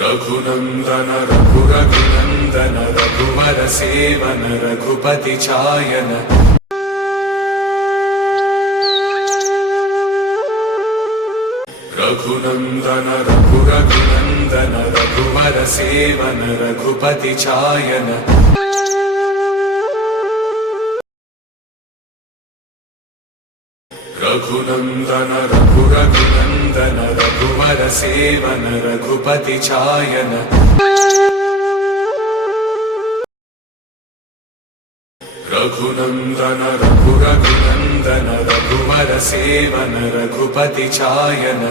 Raghunandan रघुरघुनंदन Raghubar seven Raghupati चायन Raghunandan रघुरघुनंदन Raghubar seven Raghupati चायन Raghunandan रघुरघुनंदन Raghubar seven Raghupati चायन Raghunandan रघुरघुनंदन Raghubar seven Raghupati चायन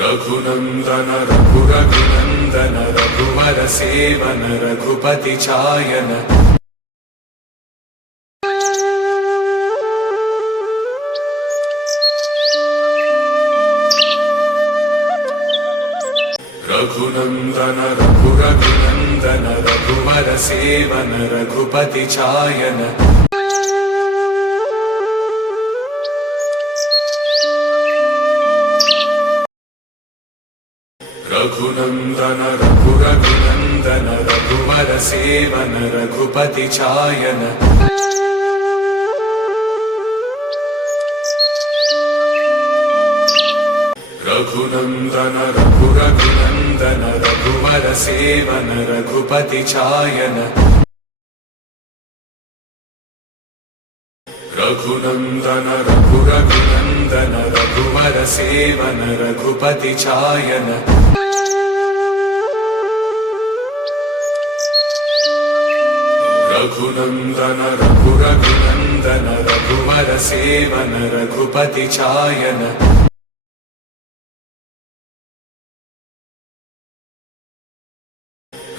Raghunandan रघुरघुनंदन Raghubar seven Raghupati चायन Raghunandan रघुरघुनंदन Raghubar seven Raghupati चायन Raghunandan रघुरघुनंदन Raghubar seven Raghupati चायन Raghunandan रघुरघुनंदन Raghubar seven Raghupati चायन Raghunandan रघुरघुनंदन Raghubar seven Raghupati चायन Raghunandan रघुरघुनंदन Raghubar seven Raghupati चायन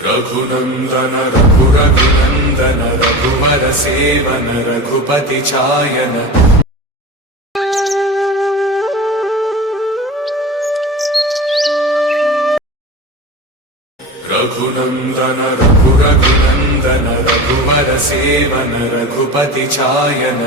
Raghunandan रघुरघुनंदन Raghubar seven Raghupati चायन Raghunandan रघुरघुनंदन Raghubar seven Raghupati चायन।